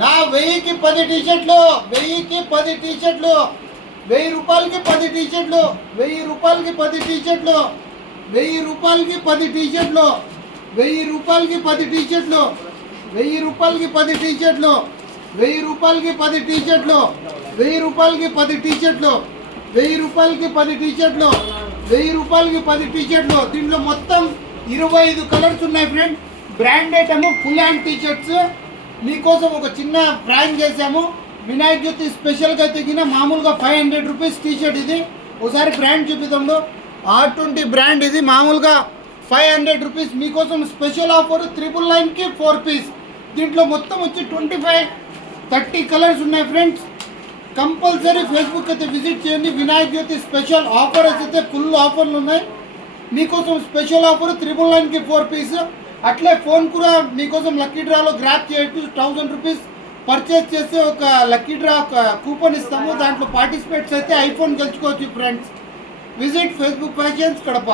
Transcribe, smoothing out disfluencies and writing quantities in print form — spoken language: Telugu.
నా 1000కి 10 టీ షర్ట్లు, 1000కి 10 టీ షర్ట్లు, 1000 రూపాయలకి 10 టీ షర్ట్లు, 1000 రూపాయలకి 10 టీ షర్ట్లు, 1000 రూపాయలకి 10 టీ షర్ట్లు, 1000 రూపాయలకి 10 టీ షర్ట్లు, 1000 రూపాయలకి 10 టీ షర్ట్లు, 1000 రూపాయలకి 10 టీ షర్ట్లు, 1000 రూపాయలకి 10 టీ షర్ట్లు, 1000 రూపాయలకి 10 టీ షర్ట్లు, 1000 రూపాయలకి 10 టీ షర్ట్లు. దీంట్లో మొత్తం 25 కలర్స్ ఉన్నాయి friend. Brand item full hand T shirts మీకోసం ఒక చిన్న ప్రాంక్ చేసాము. వినాయక జ్యోతి స్పెషల్గా తగ్గిన మామూలుగా 500 రూపీస్ టీ షర్ట్ ఇది. ఒకసారి బ్రాండ్ చూపిద్దాము. R20 బ్రాండ్ ఇది మామూలుగా 500 రూపీస్. మీకోసం స్పెషల్ ఆఫర్ 999కి 4 పీస్. దీంట్లో మొత్తం వచ్చి 25-30 కలర్స్ ఉన్నాయి ఫ్రెండ్స్. కంపల్సరీ ఫేస్బుక్ అయితే విజిట్ చేయండి. వినాయక జ్యోతి స్పెషల్ ఆఫర్ అయితే ఫుల్ ఆఫర్లు ఉన్నాయి. మీకోసం స్పెషల్ ఆఫర్ 999కి 4 పీస్. అట్లే ఫోన్ కూడా మీకోసం లక్కీ డ్రాలో గ్రాప్ చేయొచ్చు. 1000 రూపీస్ పర్చేస్ చేస్తే ఒక లక్కీ డ్రా కూపన్ ఇస్తాము. దాంట్లో పార్టిసిపేట్స్ అయితే ఐఫోన్ గెలుచుకోవచ్చు friends. Visit Facebook fashions Kadapa.